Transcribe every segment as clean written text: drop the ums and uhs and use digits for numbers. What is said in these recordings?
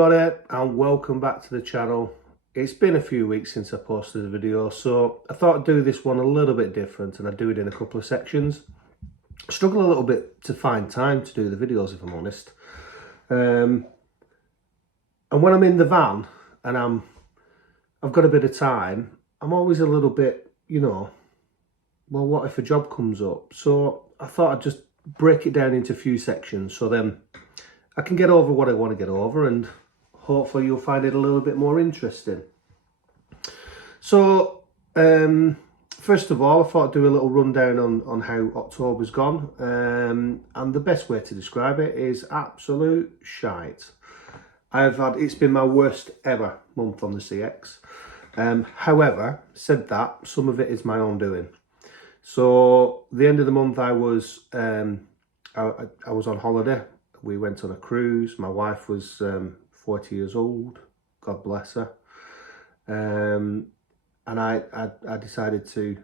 everybody, and welcome back to the channel. It's been a few weeks since I posted a video, so I thought I'd do this one a little bit different, and I'd do it in a couple of sections. I struggle a little bit to find time to do the videos, if I'm honest. And when I'm in the van and I've got a bit of time, I'm always a little bit, well, what if a job comes up? So I thought I'd just break it down into a few sections, so then I can get over what I want to get over, and hopefully you'll find it a little bit more interesting. So, first of all, I thought I'd do a little rundown on how October's gone. And the best way to describe it is absolute shite. It's been my worst ever month on the CX. However, said that, some of it is my own doing. So, the end of the month I was on holiday. We went on a cruise. My wife was 40 years old, God bless her. And I decided to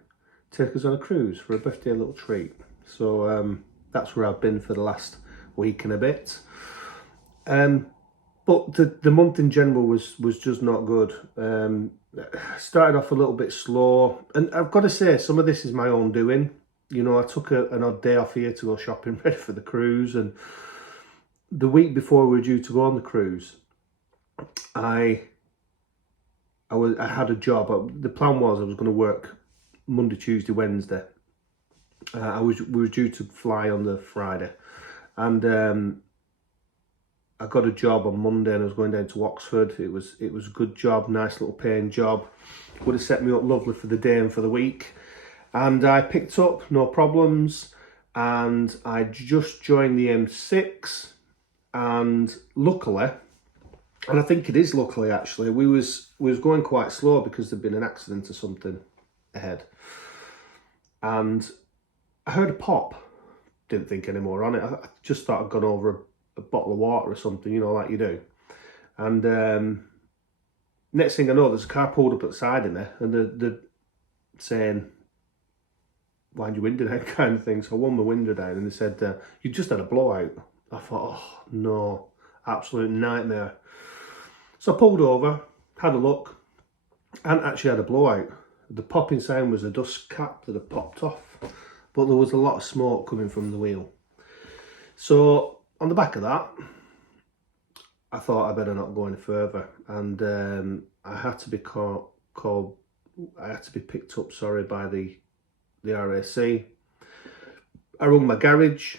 take us on a cruise for a birthday little treat. So that's where I've been for the last week and a bit. But the month in general was just not good. Started off a little bit slow. And I've got to say, some of this is my own doing. I took an odd day off here to go shopping ready for the cruise, and the week before we were due to go on the cruise, I had a job. The plan was I was going to work Monday, Tuesday, Wednesday. We were due to fly on the Friday, and I got a job on Monday, and I was going down to Oxford. It was a good job, nice little paying job. Would have set me up lovely for the day and for the week. And I picked up, no problems, and I just joined the M6. And luckily, and I think it is luckily actually, we was going quite slow because there'd been an accident or something ahead. And I heard a pop. Didn't think any more on it. I just thought I'd gone over a bottle of water or something, like you do. And next thing I know, there's a car pulled up at the side of me, and they're saying, wind your window down kind of thing. So I wound my window down, and they said, you just had a blowout. I thought, oh no, absolute nightmare. So I pulled over, had a look, and actually had a blowout. The popping sound was a dust cap that had popped off, but there was a lot of smoke coming from the wheel. So on the back of that, I thought I better not go any further, and I had to be I had to be picked up, by the RAC. I rung my garage.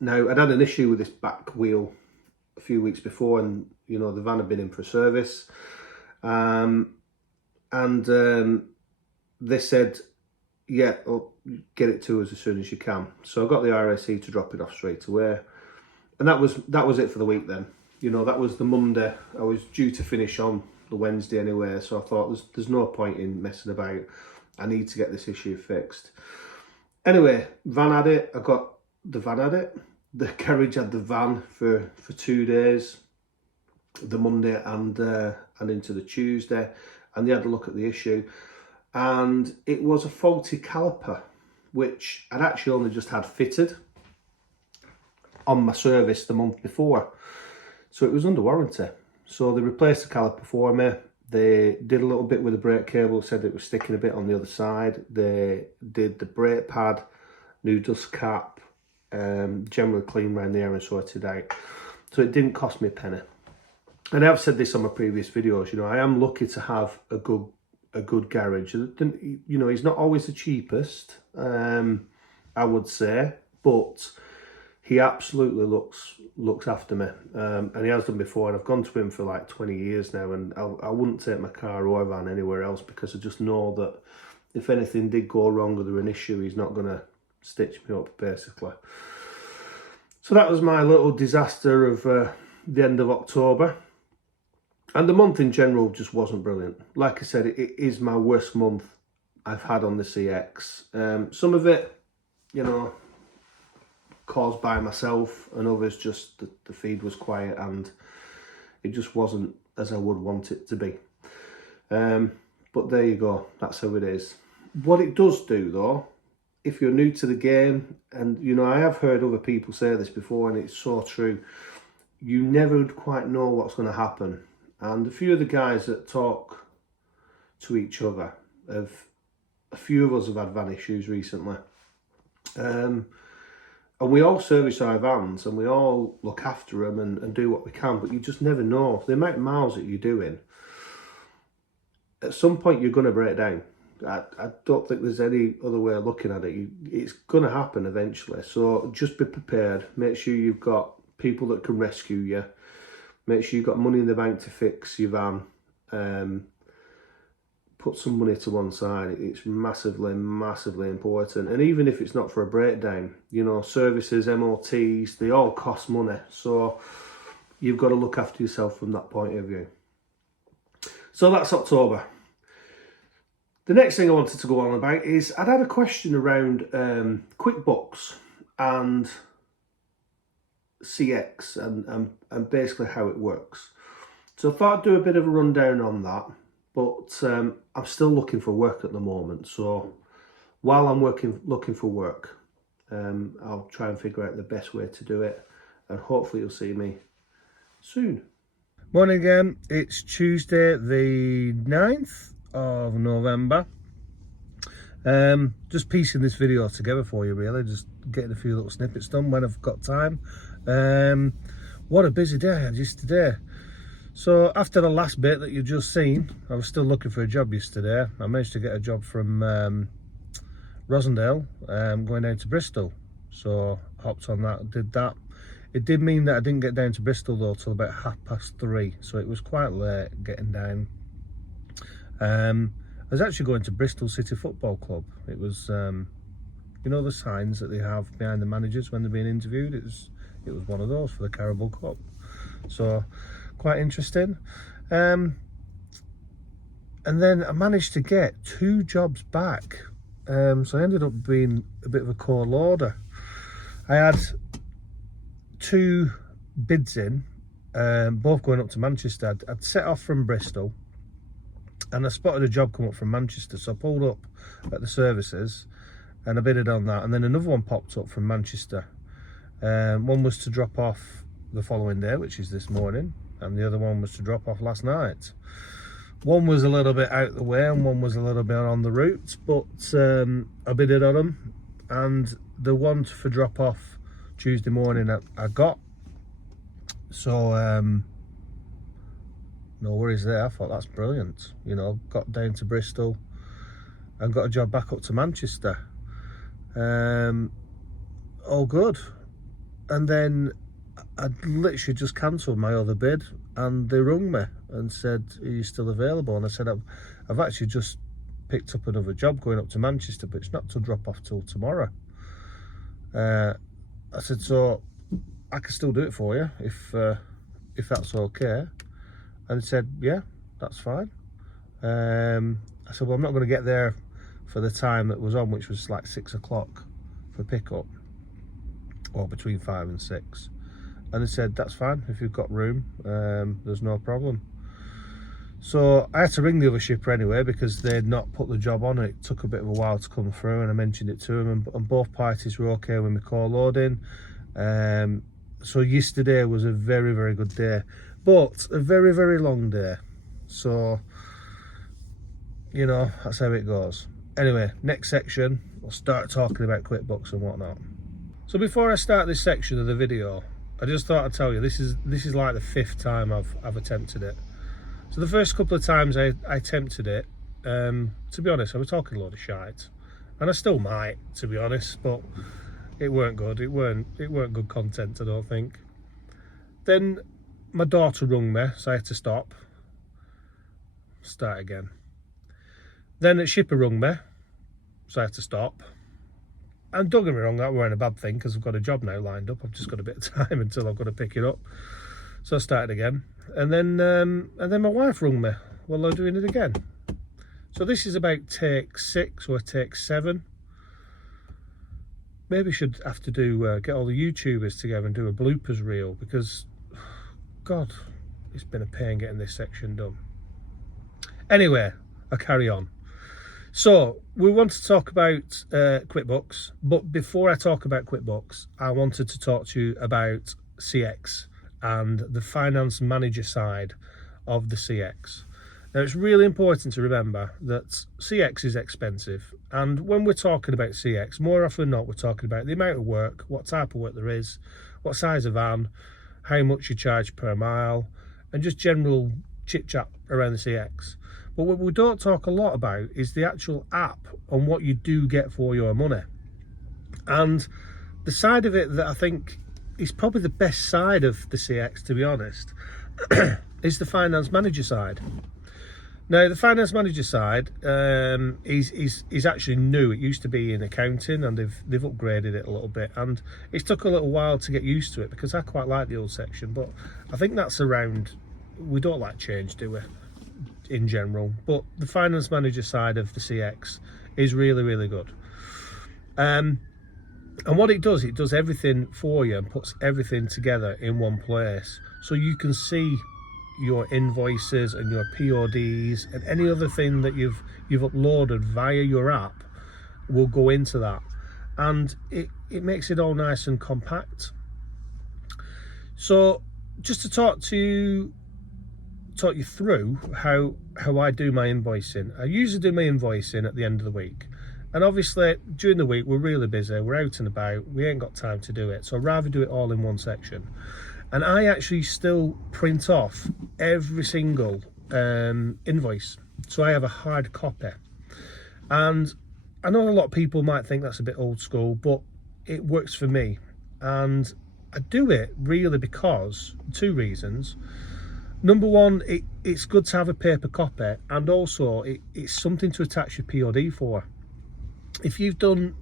Now, I'd had an issue with this back wheel a few weeks before, and, the van had been in for a service. They said, yeah, get it to us as soon as you can. So I got the RAC to drop it off straight away. And that was it for the week then. That was the Monday. I was due to finish on the Wednesday anyway, so I thought there's no point in messing about. I need to get this issue fixed. Anyway, van had it. The van had it. The garage had the van for 2 days, the Monday and into the Tuesday, and they had a look at the issue, and it was a faulty caliper, which I'd actually only just had fitted on my service the month before, so it was under warranty. So they replaced the caliper for me. They did a little bit with the brake cable, said it was sticking a bit on the other side. They did the brake pad, new dust cap, generally clean around the area, sorted out. So it didn't cost me a penny. And I've said this on my previous videos, I am lucky to have a good garage. He's not always the cheapest, I would say, but he absolutely looks after me, and he has done before, and I've gone to him for like 20 years now, and I wouldn't take my car or van anywhere else, because I just know that if anything did go wrong or there an issue, he's not going to stitch me up, basically. So that was my little disaster of the end of October. And the month in general just wasn't brilliant. Like I said, it is my worst month I've had on the CX. Some of it, caused by myself, and others just the feed was quiet and it just wasn't as I would want it to be. But there you go, that's how it is. What it does do though, if you're new to the game, and I have heard other people say this before, and it's so true, you never quite know what's going to happen. And a few of the guys that talk to each other, a few of us have had van issues recently. And we all service our vans and we all look after them and do what we can, but you just never know. The amount of miles that you're doing, at some point you're going to break down. I don't think there's any other way of looking at it. It's going to happen eventually. So just be prepared. Make sure you've got people that can rescue you. Make sure you've got money in the bank to fix your van. Put some money to one side. It's massively, massively important. And even if it's not for a breakdown, you know, services, MOTs, they all cost money. So you've got to look after yourself from that point of view. So that's October. The next thing I wanted to go on about is I'd had a question around QuickBooks and CX and basically how it works. So I thought I'd do a bit of a rundown on that, but I'm still looking for work at the moment. So while I'm looking for work, I'll try and figure out the best way to do it, and hopefully you'll see me soon. Morning again, it's Tuesday the 9th of November. Just piecing this video together for you, really, just getting a few little snippets done when I've got time. What a busy day I had yesterday. So after the last bit that you've just seen, I was still looking for a job yesterday. I managed to get a job from Rosendale, going down to Bristol. So hopped on that, did that. It did mean that I didn't get down to Bristol though till about 3:30, so it was quite late getting down. I was actually going to Bristol City Football Club. It was, you know, the signs that they have behind the managers when they're being interviewed. It was one of those for the Carabao Cup. So quite interesting. And then I managed to get 2 jobs back. So I ended up being a bit of a co-loader. I had 2 bids in, both going up to Manchester. I'd set off from Bristol and I spotted a job come up from Manchester, so I pulled up at the services and I bidded on that, and then another one popped up from Manchester. One was to drop off the following day, which is this morning, and the other one was to drop off last night. One was a little bit out of the way and one was a little bit on the route, but I bidded on them, and the one for drop off Tuesday morning I got. So no worries there. I thought that's brilliant. You know, got down to Bristol and got a job back up to Manchester. All good. And then I'd literally just cancelled my other bid, and they rung me and said, "Are you still available?" And I said, I've actually just picked up another job going up to Manchester, but it's not to drop off till tomorrow. I said, so I can still do it for you if that's okay. And he said, yeah, that's fine. I said, well, I'm not going to get there for the time that was on, which was like 6 o'clock for pickup, or between 5 and 6. And they said, that's fine, if you've got room, there's no problem. So I had to ring the other shipper anyway, because they'd not put the job on. It took a bit of a while to come through, and I mentioned it to them, and both parties were okay with me co-loading. So yesterday was a very, very good day, but a very, very long day. So, you know, that's how it goes. Anyway, next section, we'll start talking about QuickBooks and whatnot. So before I start this section of the video, I just thought I'd tell you, this is like the 5th time I've attempted it. So the first couple of times I attempted it, to be honest, I was talking a load of shite, and I still might, to be honest, but it weren't good. It weren't good content, I don't think. Then my daughter rung me, so I had to start again. Then the shipper rung me, so I had to stop. And don't get me wrong, that weren't a bad thing, because I've got a job now lined up. I've just got a bit of time until I've got to pick it up. So I started again, and then my wife rung me while I was doing it again. So this is about take 6 or take 7. Maybe should have to do get all the YouTubers together and do a bloopers reel, because God, it's been a pain getting this section done. Anyway, I carry on. So we want to talk about QuickBooks, but before I talk about QuickBooks, I wanted to talk to you about CX and the finance manager side of the CX. Now, it's really important to remember that CX is expensive, and when we're talking about CX, more often than not, we're talking about the amount of work, what type of work there is, what size of van, how much you charge per mile, and just general chit-chat around the CX. But what we don't talk a lot about is the actual app and what you do get for your money. And the side of it that I think is probably the best side of the CX, to be honest, is the finance manager side. Now, the finance manager side is actually new. It used to be in accounting, and they've upgraded it a little bit, and it took a little while to get used to it because I quite like the old section, but I think that's around, we don't like change, do we, in general? But the finance manager side of the CX is really, really good. And what it does everything for you and puts everything together in one place, so you can see your invoices and your PODs and any other thing that you've uploaded via your app will go into that, and it makes it all nice and compact. So just to talk you through how I do my invoicing. I usually do my invoicing at the end of the week, and obviously during the week we're really busy, we're out and about, we ain't got time to do it, so I'd rather do it all in one section. And I actually still print off every single invoice. So I have a hard copy. And I know a lot of people might think that's a bit old school, but it works for me. And I do it really because, two reasons. Number one, it's good to have a paper copy, and also it's something to attach your POD for. If you've done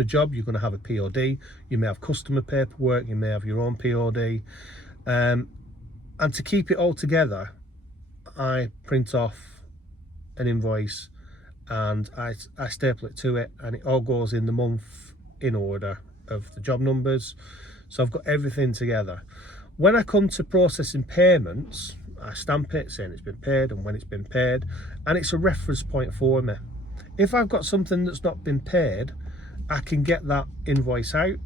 a job, you're going to have a POD. You may have customer paperwork, you may have your own POD, and to keep it all together, I print off an invoice and I staple it to it, and it all goes in the month in order of the job numbers, so I've got everything together. When I come to processing payments, I stamp it saying it's been paid and when it's been paid, and it's a reference point for me. If I've got something that's not been paid, I can get that invoice out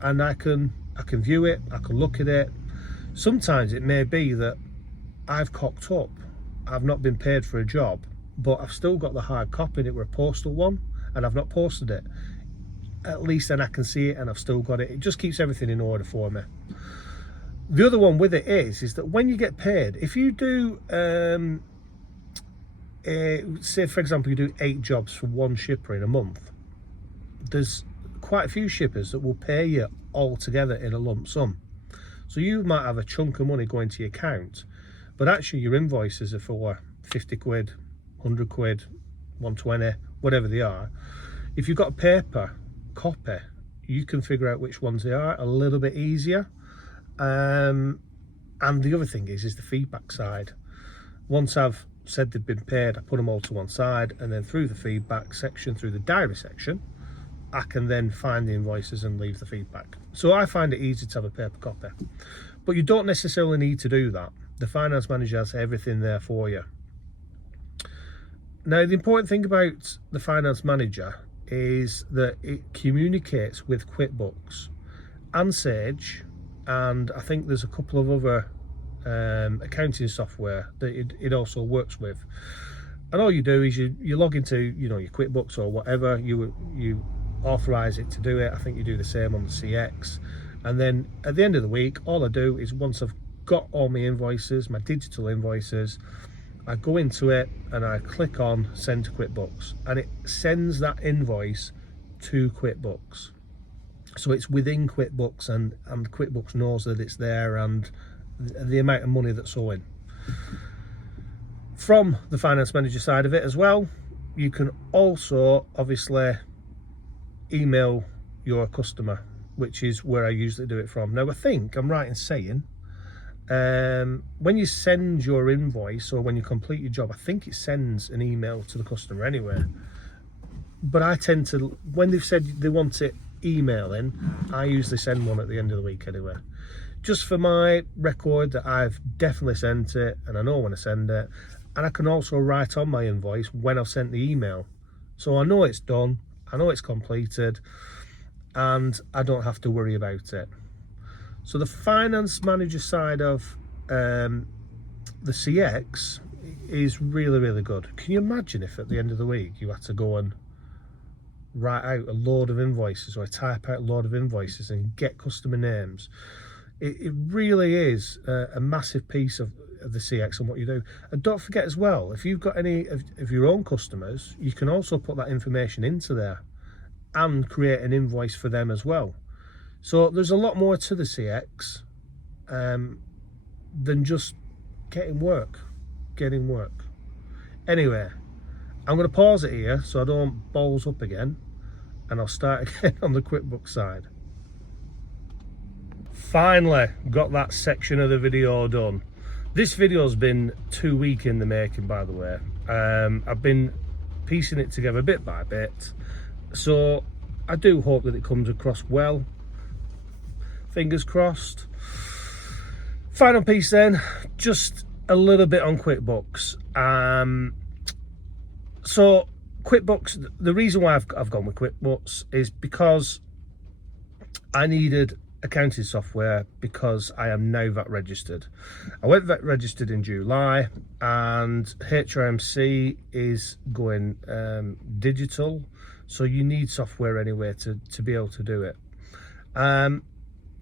and I can view it, I can look at it. Sometimes it may be that I've cocked up, I've not been paid for a job, but I've still got the hard copy and it were a postal one and I've not posted it. At least then I can see it and I've still got it. It just keeps everything in order for me. The other one with it is that when you get paid, if you do, say for example, you do 8 jobs for one shipper in a month, there's quite a few shippers that will pay you all together in a lump sum. So you might have a chunk of money going to your account, but actually your invoices are for 50 quid, 100 quid, 120, whatever they are. If you've got a paper copy, you can figure out which ones they are a little bit easier. And the other thing is the feedback side. Once I've said they've been paid, I put them all to one side, and then through the feedback section, through the diary section, I can then find the invoices and leave the feedback. So I find it easy to have a paper copy, but you don't necessarily need to do that. The finance manager has everything there for you. Now, the important thing about the finance manager is that it communicates with QuickBooks and Sage, and I think there's a couple of other accounting software that it also works with. And all you do is you log into your QuickBooks or whatever, you authorize it to do it. I think you do the same on the CX, and then at the end of the week, all I do is, once I've got all my invoices, my digital invoices, I go into it and I click on send to QuickBooks, and it sends that invoice to QuickBooks. So it's within QuickBooks, and QuickBooks knows that it's there and the amount of money that's owing. From the finance manager side of it as well, you can also obviously email your customer, which is where I usually do it from. Now, I think I'm right in saying when you send your invoice or when you complete your job, I think it sends an email to the customer anyway. But I tend to, when they've said they want it emailing, I usually send one at the end of the week anyway, just for my record that I've definitely sent it and I know when I send it. And I can also write on my invoice when I've sent the email, so I know it's done, I know it's completed, and I don't have to worry about it. So the finance manager side of the CX is really, really good. Can you imagine if at the end of the week you had to go and write out a load of invoices, or type out a load of invoices and get customer names? It really is a massive piece of the CX and what you do. And don't forget as well, if you've got any of your own customers, you can also put that information into there and create an invoice for them as well. So there's a lot more to the CX than just getting work. Anyway, I'm going to pause it here so I don't balls up again, and I'll start again on the QuickBooks side. Finally got that section of the video done. This video's been 2 weeks in the making, by the way. I've been piecing it together bit by bit, so I do hope that it comes across well. Fingers crossed. Final piece then, just a little bit on QuickBooks. So QuickBooks, the reason why I've gone with QuickBooks is because I needed accounting software because I am now VAT registered. I went VAT registered in July, and HMRC is going digital, so you need software anyway to be able to do it.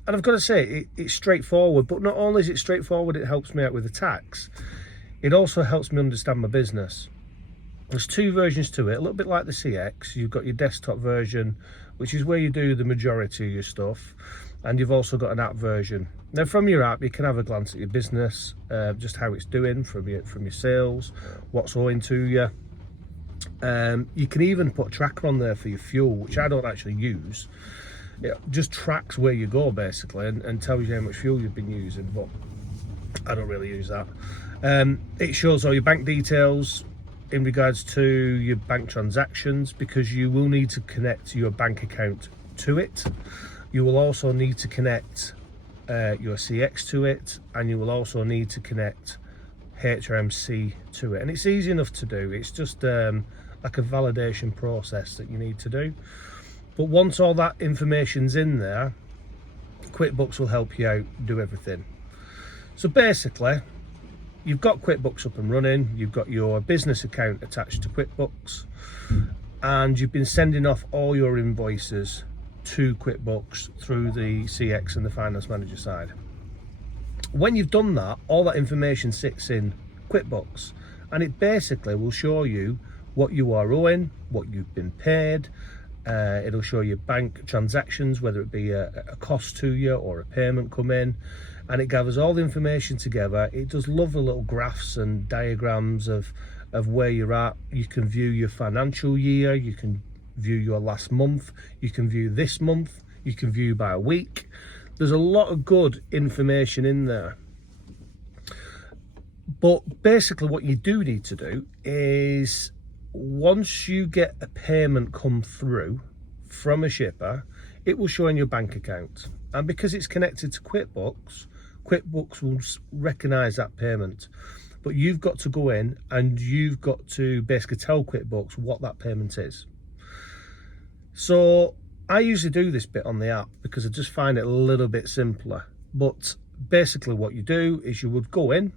And I've got to say, it's straightforward, but not only is it straightforward, it helps me out with the tax. It also helps me understand my business. There's 2 versions to it, a little bit like the CX. You've got your desktop version, which is where you do the majority of your stuff, and you've also got an app version. Now from your app, you can have a glance at your business, just how it's doing from your sales, what's owing to you. You can even put a tracker on there for your fuel, which I don't actually use. It just tracks where you go basically, and tells you how much fuel you've been using, but I don't really use that. It shows all your bank details in regards to your bank transactions, because you will need to connect your bank account to it. You will also need to connect your CX to it, and you will also need to connect HMRC to it. And it's easy enough to do. It's just like a validation process that you need to do. But once all that information's in there, QuickBooks will help you out do everything. So basically, you've got QuickBooks up and running, you've got your business account attached to QuickBooks, and you've been sending off all your invoices to QuickBooks through the CX and the Finance Manager side. When you've done that, all that information sits in QuickBooks, and it basically will show you what you are owing, what you've been paid. It'll show you bank transactions, whether it be a cost to you or a payment come in, and it gathers all the information together. It does lovely little graphs and diagrams of where you're at. You can view your financial year, you can view your last month, you can view this month, you can view by a week. There's a lot of good information in there. But basically what you do need to do is, once you get a payment come through from a shipper, it will show in your bank account. And because it's connected to QuickBooks, QuickBooks will recognise that payment. But you've got to go in and you've got to basically tell QuickBooks what that payment is. So I usually do this bit on the app because I just find it a little bit simpler. But basically what you do is you would go in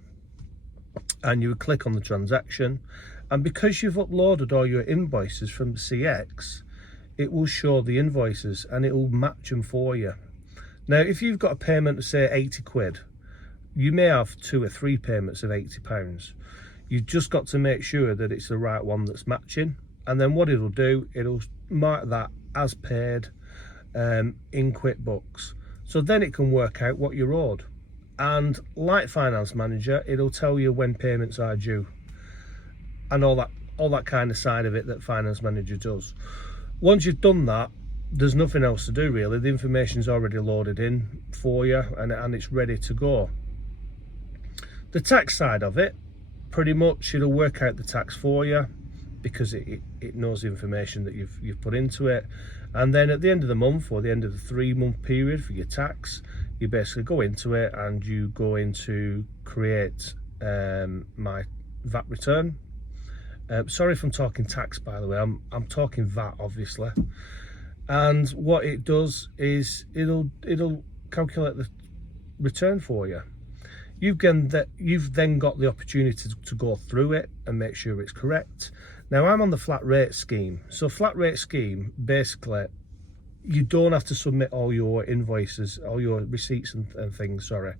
and you would click on the transaction, and because you've uploaded all your invoices from CX, it will show the invoices and it will match them for you. Now, if you've got a payment of say 80 quid, you may have 2 or 3 payments of £80. You've just got to make sure that it's the right one that's matching. And then what it'll do, it'll mark that as paid in QuickBooks. So then it can work out what you're owed. And like Finance Manager, it'll tell you when payments are due, and all that kind of side of it that Finance Manager does. Once you've done that, there's nothing else to do really. The information's already loaded in for you, and it's ready to go. The tax side of it, pretty much it'll work out the tax for you, because it knows the information that you've put into it. And then at the end of the month, or the end of the 3-month period for your tax, you basically go into it and you go into create my VAT return. Sorry if I'm talking tax, by the way. I'm talking VAT, obviously. And what it does is it'll calculate return for you. You've then got the opportunity to go through it and make sure it's correct. Now, I'm on the flat rate scheme. So flat rate scheme, basically, you don't have to submit all your invoices, all your receipts and things, sorry.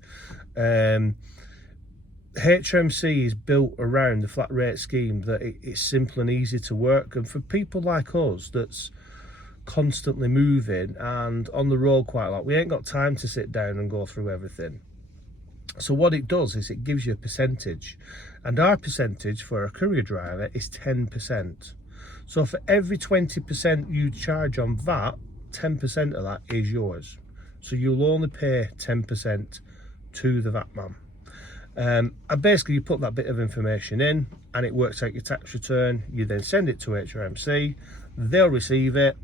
HMC is built around the flat rate scheme that it's simple and easy to work. And for people like us that's constantly moving and on the road quite a lot, we ain't got time to sit down and go through everything. So what it does is it gives you a percentage, and our percentage for a courier driver is 10%. So for every 20% you charge on VAT, 10% of that is yours. So you'll only pay 10% to the VAT man. And basically you put that bit of information in and it works out your tax return. You then send it to HMC, they'll receive it,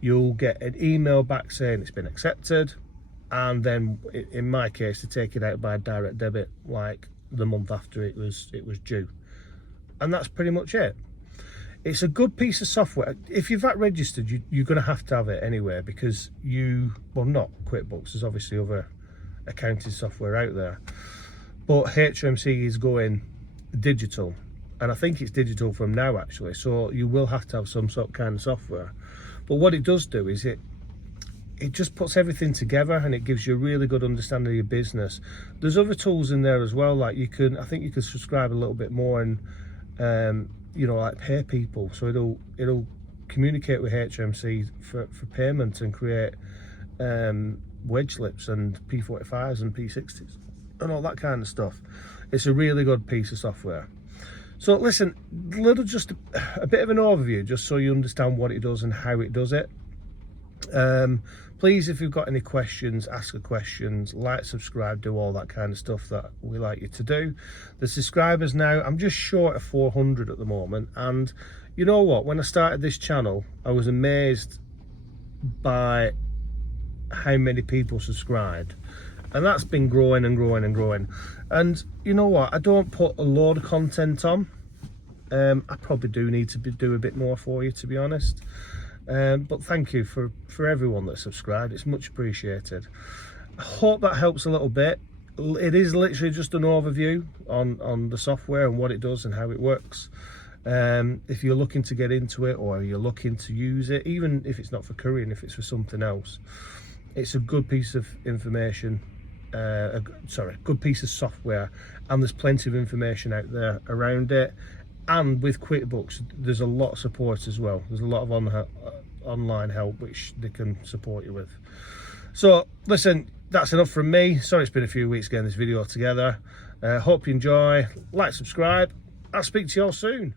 you'll get an email back saying it's been accepted, and then in my case to take it out by direct debit like the month after it was due. And that's pretty much it. It's a good piece of software. If you're VAT registered, you're going to have it anyway, because well, not QuickBooks, there's obviously other accounting software out there, but HMC is going digital, and I think it's digital from now actually, so you will have to have some sort of kind of software. But what it does do is it just puts everything together and it gives you a really good understanding of your business. There's other tools in there as well, like I think you can subscribe a little bit more and you know, like pay people, so it'll communicate with HMC for payment and create wage slips and P45s and P60s and all that kind of stuff. It's a really good piece of software. So listen, just a bit of an overview, just so you understand what it does and how it does it. Please, if you've got any questions, ask the questions, like, subscribe, do all that kind of stuff that we like you to do. The subscribers now, I'm just short of 400 at the moment, and you know what, when I started this channel I was amazed by how many people subscribed, and that's been growing and growing and growing. And you know what, I don't put a load of content on. I probably do need to do a bit more for you, to be honest. But thank you for everyone that subscribed, it's much appreciated. I hope that helps a little bit. It is literally just an overview on the software and what it does and how it works. If you're looking to get into it, or you're looking to use it, even if it's not for couriering, if it's for something else, it's a good piece of information, good piece of software, and there's plenty of information out there around it. And with QuickBooks, there's a lot of support as well. There's a lot of online help which they can support you with. So listen, that's enough from me. Sorry it's been a few weeks getting this video together. Hope you enjoy. Like, subscribe. I'll speak to you all soon.